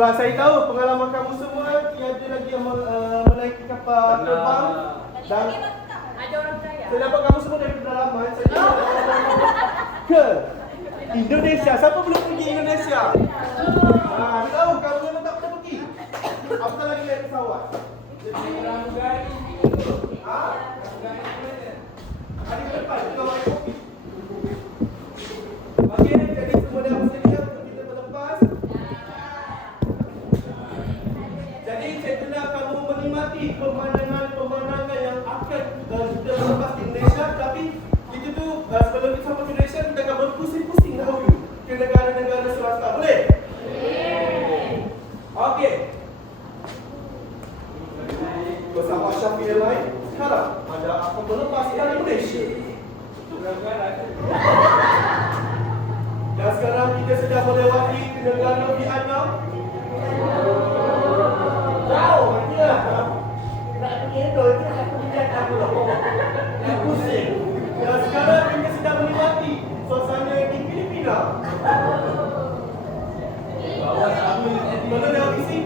Sebab saya tahu pengalaman kamu semua tiada lagi yang uh, menaiki kapal terbang dan Ada orang percaya. saya dapat kamu semua dari pedalaman. Saya ke Indonesia. Siapa belum pergi Indonesia? Ha, saya tahu kamu memang tak pernah pergi. Apatah lagi naik pesawat. Jadi, ha? Hari ke depan kita kopi. Okey, uh, sebelum kita sampai ke Indonesia kita akan berpusing-pusing dahulu ke negara-negara swasta. Boleh? Okey. Bersama Syafiq Airline sekarang ada apa berlepas dari Malaysia. Dan sekarang kita sedang melewati negara Vietnam. Tahu, ya. Nak pergi itu, itu nak pergi Vietnam dulu. Nak pusing. Dan sekarang kita sedang menikmati suasana di Filipina. Mana dah habis ni?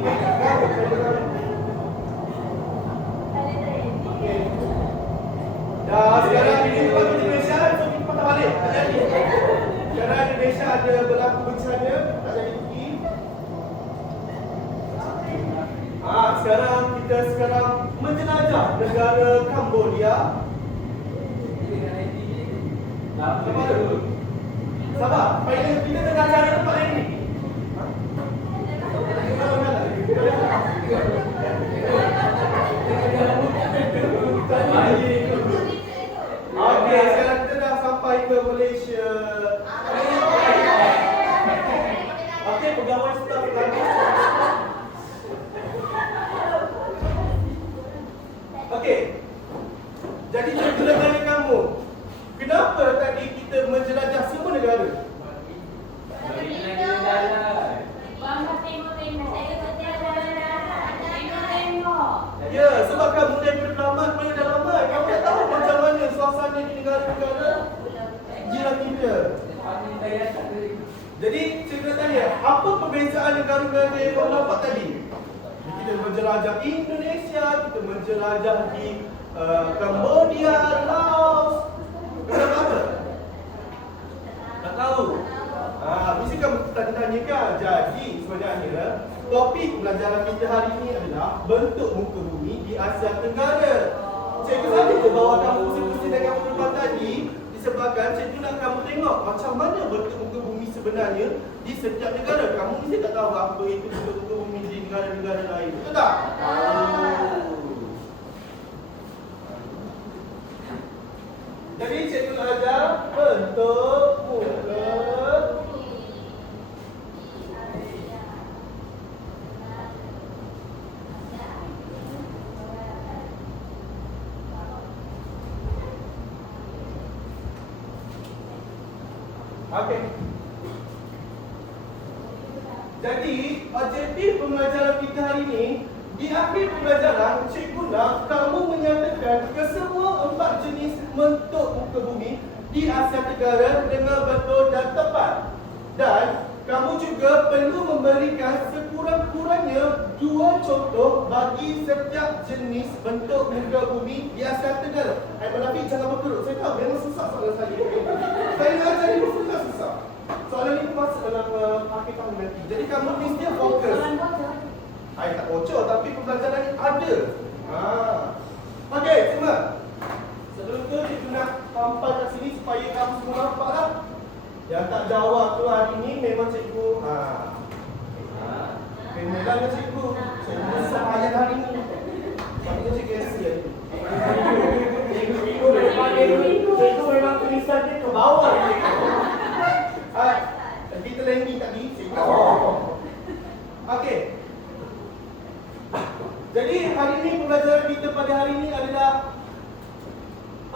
Dah sekarang ini tempat kita Malaysia, so kita patah balik. Tak jadi. Sekarang Indonesia ada berlaku bencana, tak jadi pergi. Ah, sekarang kita sekarang menjelajah negara Cambodia. Sabar. Sabar. Baik, kita tengah cari tempat lain ni. Okey, sekarang kita dah sampai ke Malaysia. Okey, pegawai staf lagi. Okey. Jadi cerita tanya kamu. Kenapa tadi kita menjelajah semua negara? Ya, sebab kamu daripada selamat main dah lama. Kamu tak tahu macam mana suasana di negara-negara jiran kita. Jadi cerita tanya, apa perbezaan negara-negara yang kau nampak tadi? Kita menjelajah Indonesia, kita menjelajah di uh, Cambodia, Laos. Kenapa apa? Tak tahu. Ah, mesti kamu tanya-tanya kan. Jadi sebenarnya topik pelajaran kita hari ini adalah bentuk muka bumi di Asia Tenggara. Cikgu saja je bawa kamu pusing-pusing dengan perubahan tadi disebabkan cikgu nak kamu tengok macam mana bentuk muka sebenarnya di setiap negara. Kamu mesti tak tahu apa itu bumi di negara-negara lain. Betul tak? Jadi cikgu ajar bentuk muka Okey. Jadi, objektif pembelajaran kita hari ini di akhir pembelajaran, cikgu nak kamu menyatakan kesemua empat jenis bentuk muka bumi di Asia Tenggara dengan betul dan tepat. Dan kamu juga perlu memberikan sekurang-kurangnya dua contoh bagi setiap jenis bentuk muka bumi di Asia Tenggara. Hai Manafi, jangan berkerut. Saya tahu memang susah soalan saya. Saya nak ini susah-susah. Soalan ini masuk dalam uh, akhir tahun nanti. Jadi kamu mesti fokus. Saya tak bocor tapi pembelajaran ni ada. Ha. Okey, semua. Sebelum tu kita nak tampal kat sini supaya kamu semua nampak lah. Yang tak jawab tu hari ni memang cikgu ha. Ha. Kemudian ke cikgu. Cikgu sepanjang hari ni. Maknanya cikgu hari ni. Memang cikgu memang tulisan dia ke bawah.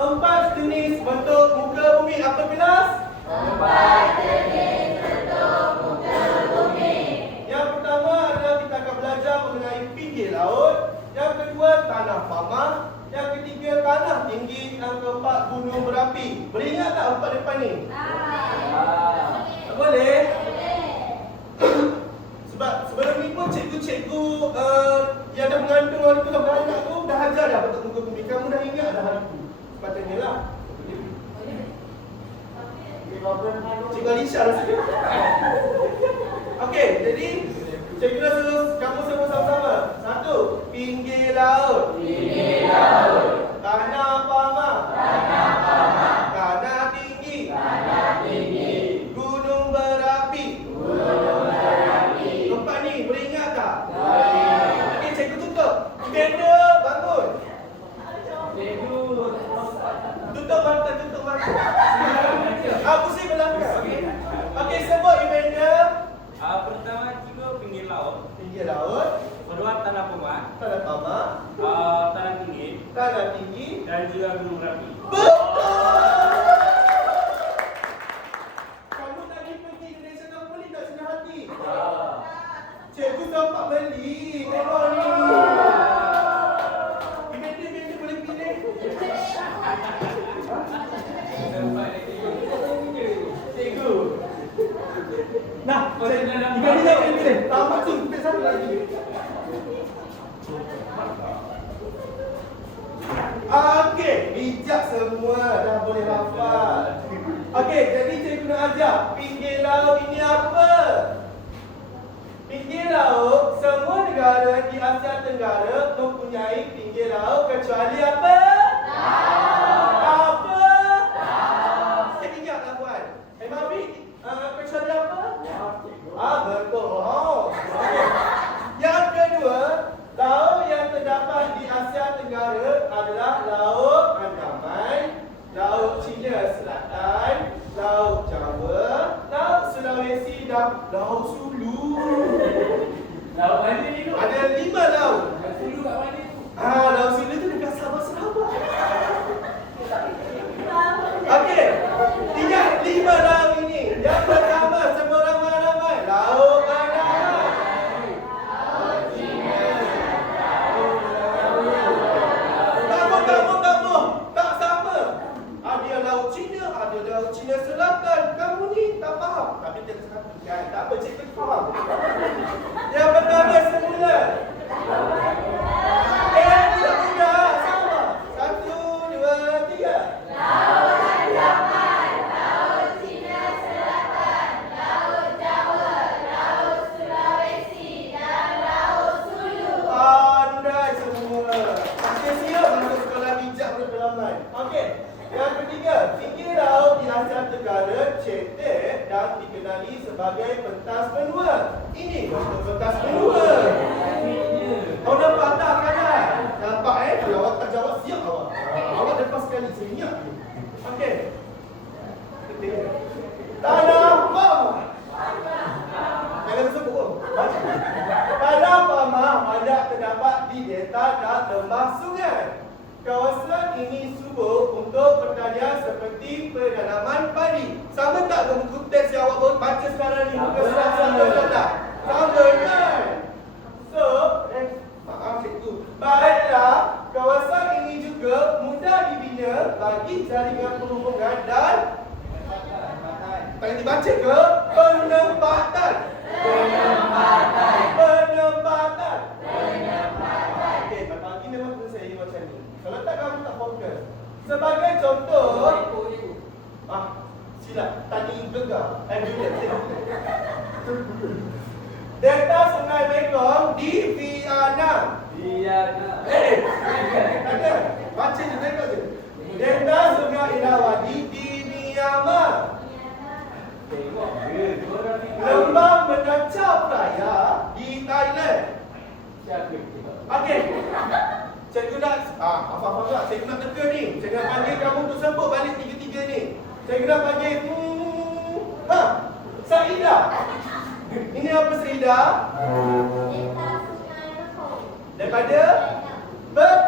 empat jenis bentuk muka bumi apa pilas? Empat jenis bentuk muka bumi. Yang pertama adalah kita akan belajar mengenai pinggir laut. Yang kedua tanah pamah, Yang ketiga tanah tinggi. Yang keempat gunung berapi. Beringat tak empat depan ni? Tak. Boleh? Boleh. Sebab sebelum ni pun cikgu-cikgu uh, yang dah mengandung orang tu dah banyak Sepatutnya lah. Oh, ya. Cikgu Alisha rasanya. Okey, jadi saya selesai. kamu semua sama-sama. Satu, pinggir laut. Ini kosong kertas kedua. Kau nampak tak kan? Nampak eh? Kalau awak tak jawab, siap awak. Awak lepas sekali, senyap. Okey. Tak ada apa. Jangan sebut. Pada pama ada terdapat di deta dan lembah sungai. Kawasan ini subur untuk pertanian seperti pedalaman padi. Sama tak dengan kutip yang awak baca sekarang ni? Muka surat sama tak? Ah, ha, apa apa tak? Saya kena teka ni. Saya kena panggil kamu untuk sebut balik tiga-tiga ni. Saya kena panggil tu. Ha, Saida. Ini apa Saida? Daripada? Ber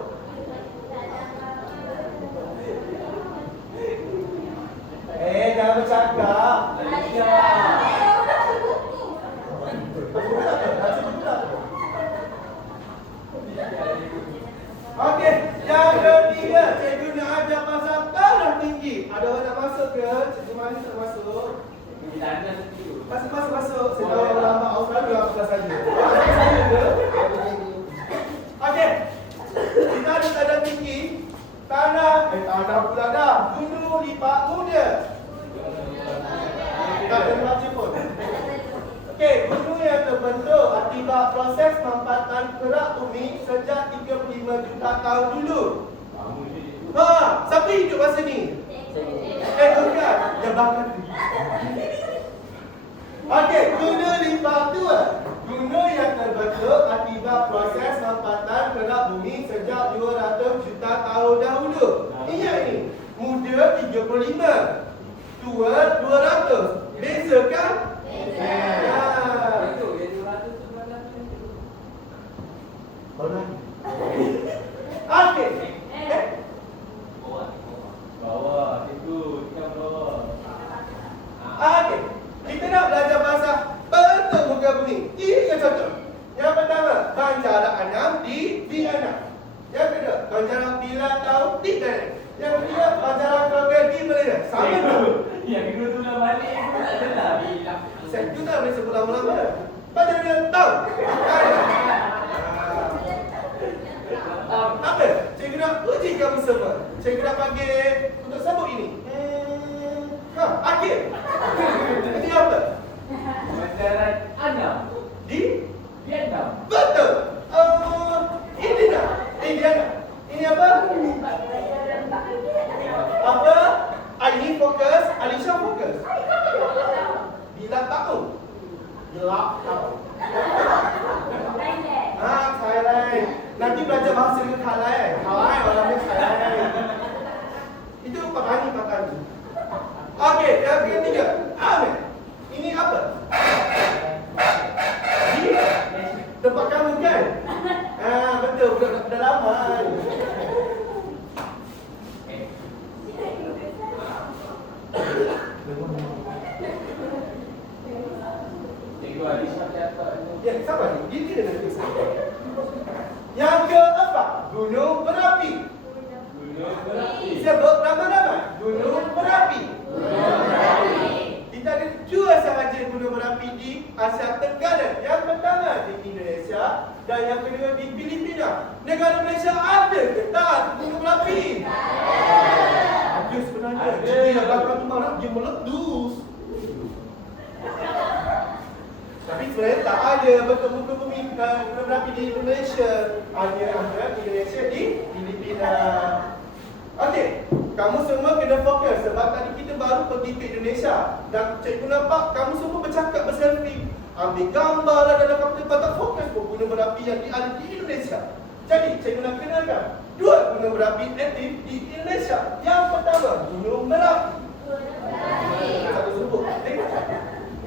akibat proses mampatan kerak bumi sejak 35 juta tahun dulu. Ha, siapa hidup masa ni? Eh, bukan. Yang bakar ni. Okey, guna lipat dua. Guna yang terbentuk akibat proses mampatan kerak bumi sejak 200 juta tahun dahulu. Ingat ni, muda 35, tua 200. Beza kan? Ya. Itu, yang 200 tu berapa? Alright. Okey. Eh, Bawah. Bawah, cikgu. Kita bawah. Okey. Kita nak belajar bahasa bentuk muka bumi. Tiga contoh. Yang pertama, banjaran enam di di enam. Yang kedua, banjaran bila tahu di enam. Yang ketiga, banjaran keluarga di Malaysia. Sama tu. Yang kedua tu dah balik. Aku tak ada lah. Bilang. Saya tu tak boleh sebut lama-lama. Banjaran dia tahu. Um, Apa? Cikgu nak uji kamu semua. Cikgu nak panggil untuk sebut ini. Hmm. Ha, akhir. Ini apa? Banjaran Anam. Di Vietnam. Betul. Uh, ini nak. Indiana. Ini apa? Apa? Aini fokus, Alisha fokus. Bila tahun? Bila tahun? Ah, Thailand. Nanti belajar bahasa ke Thailand. Thailand orang ni Thailand. Itu Pak Ani, Pak Ani. Okey, yang ketiga. Amin. Ini apa? Di tempat kamu kan? Ah, betul. Budak dah lama. Cikgu Alisha catat. Ya, sabar ni. Dia kena nak kisah. Yang keempat, gunung berapi. Gunung berapi. Sebut nama-nama. Gunung berapi. Kita ada dua sahaja gunung berapi di Asia Tenggara. Yang pertama di Indonesia dan yang kedua di Filipina. Negara Malaysia ada ke tak gunung berapi? Ada sebenarnya. Ada. Jadi yang bakal tu marah dia meletus. Tapi sebenarnya tak ada betul muka bumi uh, gunung berapi di Indonesia. Hanya ada di Indonesia di Filipina. Okey, kamu semua kena fokus sebab tadi kita baru pergi ke Indonesia dan cikgu nampak kamu semua bercakap berselfie. Ambil gambar dan dalam kamu tak fokus pun gunung berapi yang ada di Indonesia. Jadi cikgu nak kenalkan dua gunung berapi aktif di Indonesia. Yang pertama, Gunung Merapi. Satu sebut.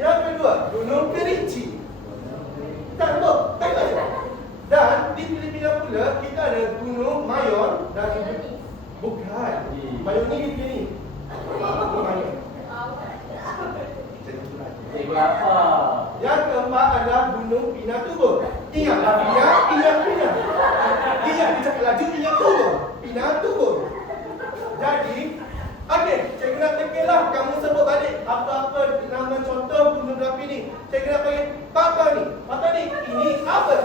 Yang kedua, Gunung Kerinci. Tak sebut, tengok. Dan di Filipina pula kita ada Gunung Mayon dan bukan. Mayon ni dia ni. Gunung Mayon. Yang keempat adalah Gunung Pinatubo. Ingatlah ingat Pina. Ingat dia cakap laju, ingat Tubo. Pinatubo. Jadi, okey, cikgu nak tekanlah kamu sebut balik apa-apa nama contoh gunung berapi ni. Cikgu nak panggil Papa ni. Papa ni, ini apa?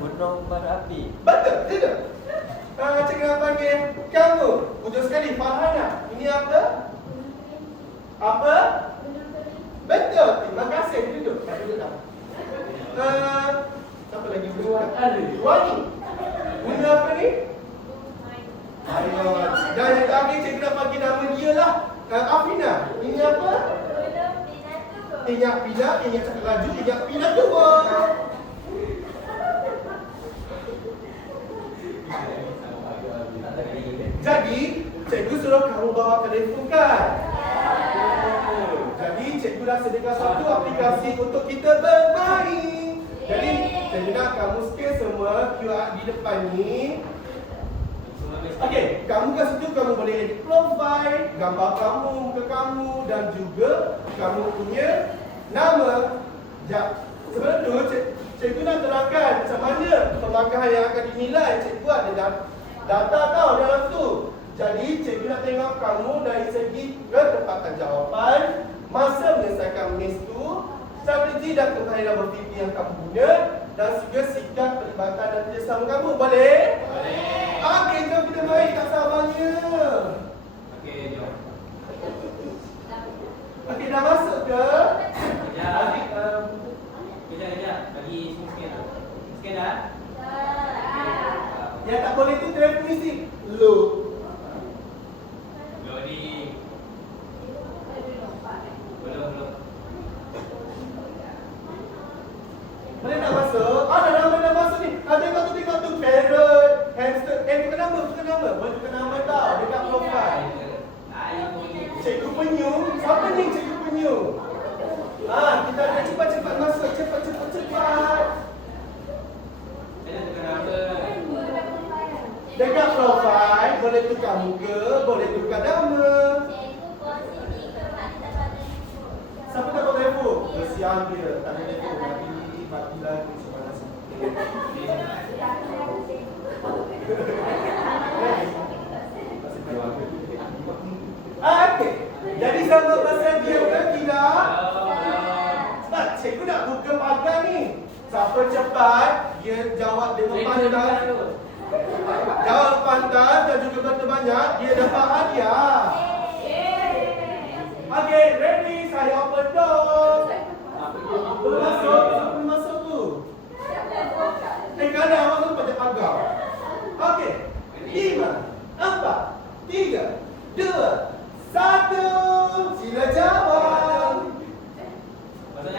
Gunung berapi. Betul, tidak? Nak panggil kamu. Ujung sekali, Farhana. Ini apa? Apa? Betul. Terima kasih. Duduk. Tak duduk dah. Uh, siapa lagi. Wani. Gunung apa ni? Ayo. Dan yang terakhir cikgu nak bagi nama dia lah. Uh, Afina. Ini apa? Ingat Pina, ingat cakap laju, ingat Pina tua. Jadi, cikgu kamu bawa telefon kan? Jadi, cikgu dah sediakan satu aplikasi untuk kita bermain. Jadi, cikgu nak kamu scan semua QR di depan ni. Okey, kamu kat situ kamu boleh edit profile, gambar kamu, muka kamu dan juga kamu punya nama. Jap. Sebelum tu, cik, cikgu nak terangkan macam mana pemakahan yang akan dinilai. Cikgu ada dat- data tau dalam tu. Jadi cikgu nak tengok kamu dari segi ketepatan jawapan Masa menyelesaikan mes tu Strategi dan kepahiran berpipi yang kamu guna Dan juga sikap perlibatan dan kerjasama kamu. Boleh? Boleh. Okey, jom kita main kat sahabatnya Okey, jom. Okey, dah masuk ke? Ya, okay, um, kejap, kejap Bagi semua sikit lah. Sikit dah? Ya, tak boleh tu telefon isi Look Cikgu nak buka pagar ni. Siapa cepat, dia jawab dengan pantas. Jawab pantas dan juga betul banyak, dia dapat hadiah. Okey, ready? Saya open door. Masuk, masuk tu. Eh, kadang awak tu pada pagar. Okey. Lima, empat, tiga, dua, satu. Sila jawab. Okey,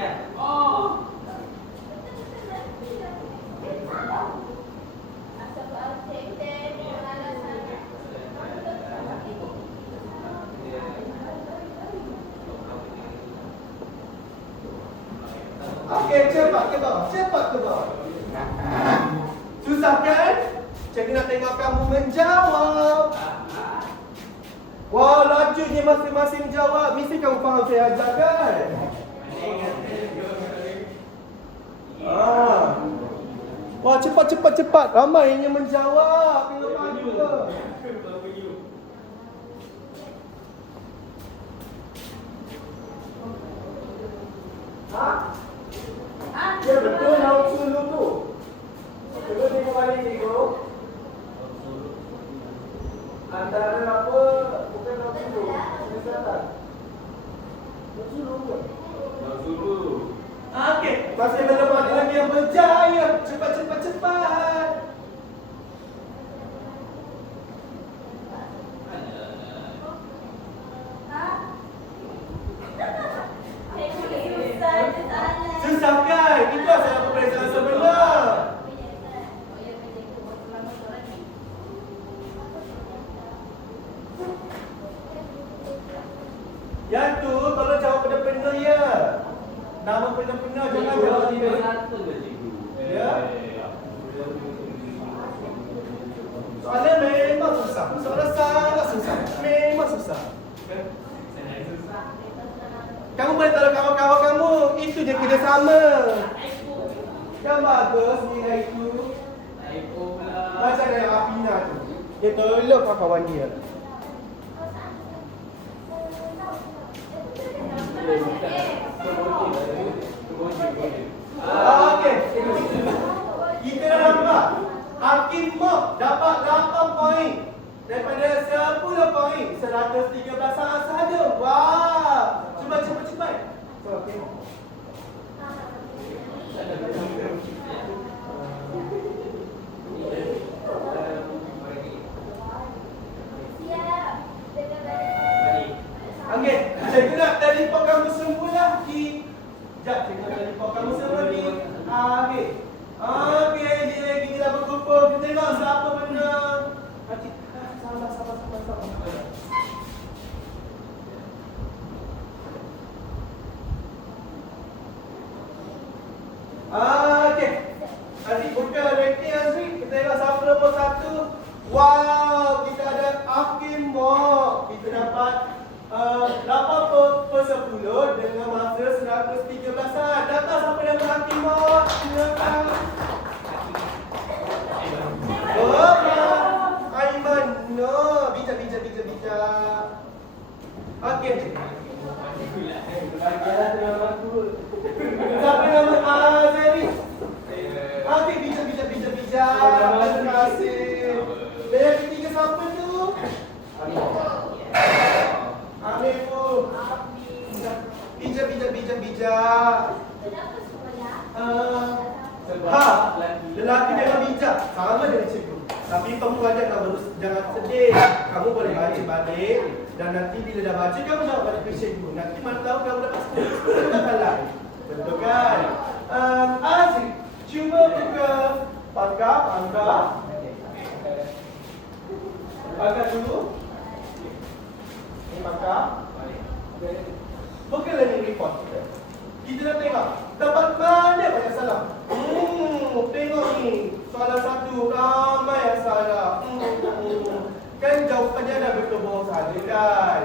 cepat ke bawah. Cepat ke bawah. Susah kan? Cikgu nak tengok kamu menjawab. Wah, lajunya masing-masing jawab. Mesti kamu faham saya ajar kan? Ah. Wah, cepat, cepat, cepat. Ramai yang menjawab. Tengok apa. Ha? Ya betul laut sulu tu. Cuba tengok balik cikgu. Antara apa? Bukan laut sulu. Kesalahan. Laut sulu ke? Mazulu. Okey, belum ada lagi yang berjaya. Cepat, cepat, cepat. Susah kan? Itu asal peperiksaan sebenar. Yang tu tolong jawab benar-benar ya. Nama benar-benar jangan Cikgu, jawab tiga benar. satu ke cikgu? Ya. Soalan memang susah. Soalan sangat susah. Memang susah. Kamu boleh tahu kawan-kawan kamu. Itu je kerjasama. Yang bagus nilai itu. Typo pula. Macam ada yang Apina tu. Dia tolong kawan dia. Ah, okey. Kita dah dapat. Hakim Mok dapat 8 poin. Daripada 10 poin, 113 saat sahaja. Wah. Cuba cepat cepat. So, tengok. Okey, cikgu nak telefon kamu semula di Sekejap, cikgu nak telefon kamu semua di Ah, Okey. Okey, dia lagi ni dah berkumpul. Kita tengok siapa menang. Okey, sabar, sabar, sabar, sabar. Ah, okey. Nanti buka rating Azri. Kita tengok siapa nombor satu. Wow, kita ada Hakim Mok. Kita dapat uh, 80 per 10 dengan masa 113 saat. Datang siapa yang Hakim Mok? Silakan. Oh, Aiman. No, bijak, bijak, bijak, bijak. Okey. Siapa nama Azri? Okey, bijak, bijak, bijak, bijak. Terima kasih. Dan yang ketiga siapa tu? Amir pun. Bijak, bijak, bijak. Uh, ha, lelaki dengan bijak. Sama dengan cikgu. Tapi kamu belajar tak berus, jangan sedih. Kamu boleh baca balik dan nanti bila dah baca kamu jawab balik question cikgu. Nanti mana tahu kamu dapat skor. Betul tak salah? Betul kan? Um, Aziz, cuba buka pangkah, pangkah. Pangkah dulu. Ini pangkah. Buka learning report kita. Dah tengok. Dapat banyak banyak salah. Hmm, tengok ni. Soalan satu ramai yang salah. Hmm. Kan jawapannya dah betul bohong saja kan?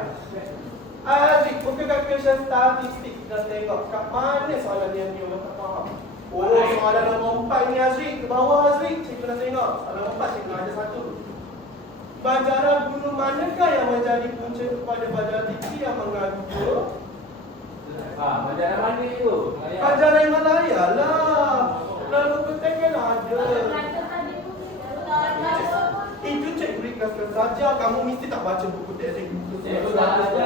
Adik, buka calculation statistik kita tengok kat mana soalan yang dia orang tak faham. Oh, soalan nombor empat ni Azri, ke bawah Azri. Cikgu nak tengok. Soalan nombor empat, cikgu ada satu. Banjaran gunung manakah yang menjadi punca kepada banjaran tinggi yang mengadu? Ah, macam mana tu? Banjaran Himalaya lah. Lalu petai kan ada. Itu cikgu ringkaskan saja. Kamu mesti tak baca buku teks cikgu. Tak baca.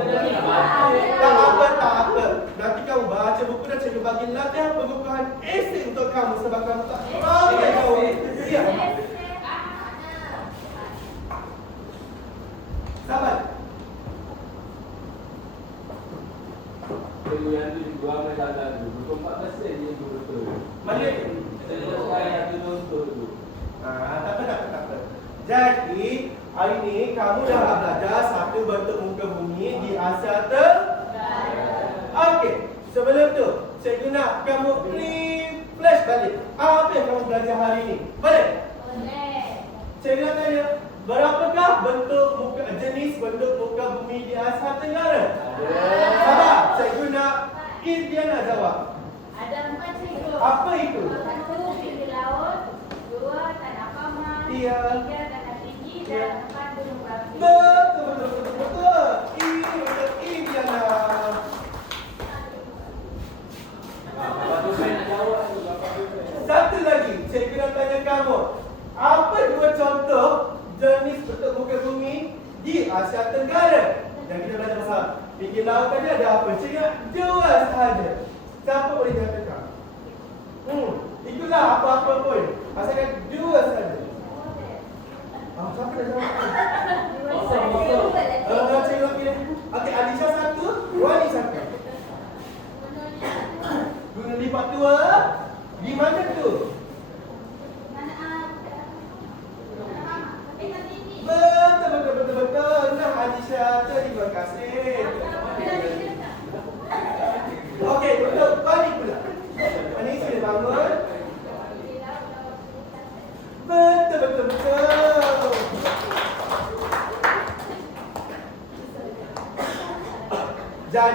Tak apa, tak apa. Nanti kamu baca buku dan cikgu bagi latihan pengukuhan esei untuk kamu sebab kamu tak tahu. Ya. Sabar. Cikgu yang tu cikgu amal salah tu. Buku 14 sen je cikgu betul. Mana? Cikgu sekarang yang tu nonton tu. Tak apa, tak apa, tak apa. Jadi, hari ni kamu dah belajar satu bentuk muka bumi di Asia Tenggara. Okey, sebelum tu, cikgu nak kamu refresh balik. Apa yang kamu belajar hari ni? Boleh? Cikgu nak tanya, berapakah bentuk muka jenis bentuk muka bumi di Asia Tenggara? Sabar, cikgu nak Indiana jawab. Ada empat cikgu. Apa itu? Satu pinggir laut, dua tanah paman, Iya. tiga tanah tinggi Iya. dan empat gunung berapi. Betul, betul, betul, betul. Ini untuk Indiana. Saya nak saya. Satu lagi, cikgu nak tanya kamu. Apa dua contoh jenis bentuk muka bumi di Asia Tenggara? Dan kita belajar pasal pinggir laut tadi ada apa? Cikgu nak dua sahaja. Siapa boleh katakan? Hmm, itulah apa-apa pun. Asalkan dua sahaja. Ah, siapa dah jawab? Dua Kosong, saja. kosong. Uh, cikgu nak pilih. Okey, Alisha satu, Wani satu. Gunung lipat tua. Di mana tu? Mana ada? Ini. Betul, betul, betul, betul. Nah, Alisha, terima kasih. Okey, betul. Wani pula. Wani, sila bangun. Betul, betul, betul.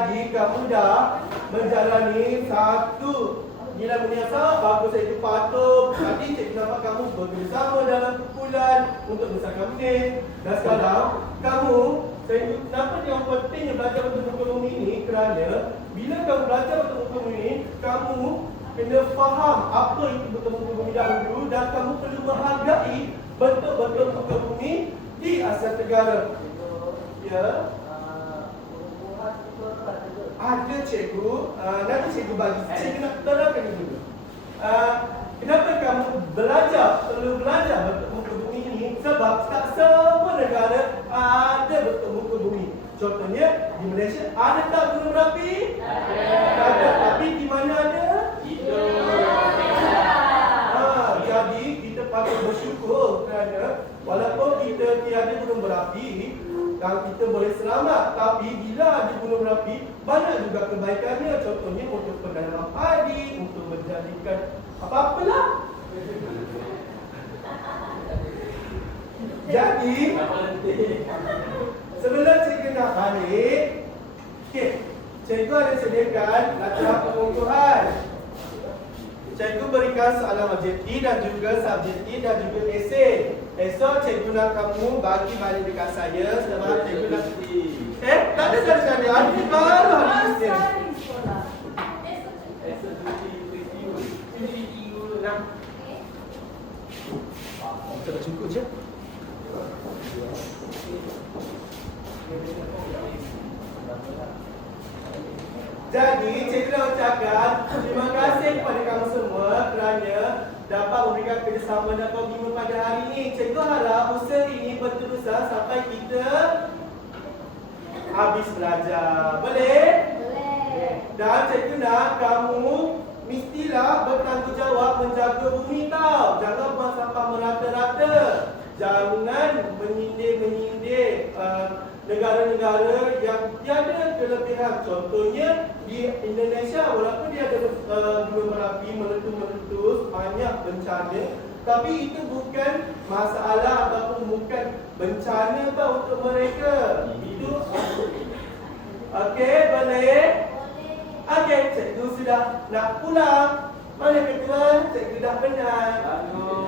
Jadi kamu dah menjalani satu nilai sangat bagus iaitu patuh. Tadi cikgu nampak kamu bekerjasama dalam kumpulan untuk besarkan benih. Dan sekarang kamu saya nampak yang pentingnya belajar untuk bumi ini kerana bila kamu belajar untuk bumi ini, kamu kena faham apa itu bentuk muka bumi dahulu dan kamu perlu menghargai bentuk-bentuk muka bumi di Asia Tenggara. Ya. Ada cikgu, uh, nanti cikgu bagi. Cikgu nak terangkan ini dulu. Uh, kenapa kamu belajar, perlu belajar bentuk muka bumi ini? Sebab tak semua negara ada bentuk muka bumi. Contohnya, di Malaysia ada tak gunung berapi? Ada. Tapi di mana ada? Jadi kita patut bersyukur kerana walaupun kita tiada gunung berapi dan kita boleh selamat tapi bila ada gunung banyak juga kebaikannya. Contohnya untuk penanaman padi untuk menjadikan apa-apalah. Jadi sebelum cikgu nak balik okey cikgu ada sediakan latihan pengukuhan. Cikgu berikan soalan objektif dan juga subjektif dan juga esei. Esok cikgu nak kamu bagi balik dekat saya sebab cikgu nak Eh, tak ada sekali-sekali. Hari ni baru hari Isnin. Esok cuti peristiwa. Nah. Kita dah cukup je. Jadi, cikgu nak ucapkan terima kasih kepada kamu semua kerana dapat memberikan kerjasama dan komitmen pada hari ini. Cikgu harap usaha ini berterusan sampai kita habis belajar. Boleh? Boleh. Dan cikgu nak kamu mestilah bertanggungjawab menjaga bumi tau. Jangan buang sampah merata-rata. Jangan menyindir-menyindir uh, negara-negara yang tiada kelebihan. Contohnya di Indonesia walaupun dia ada uh, gunung berapi meletus-meletus banyak bencana tapi itu bukan masalah ataupun bukan bencana tau untuk mereka. Itu Okey? Boleh. Okey, cikgu sudah nak pulang. Mana ketua? Cikgu dah penat. Aduh.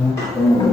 Hum.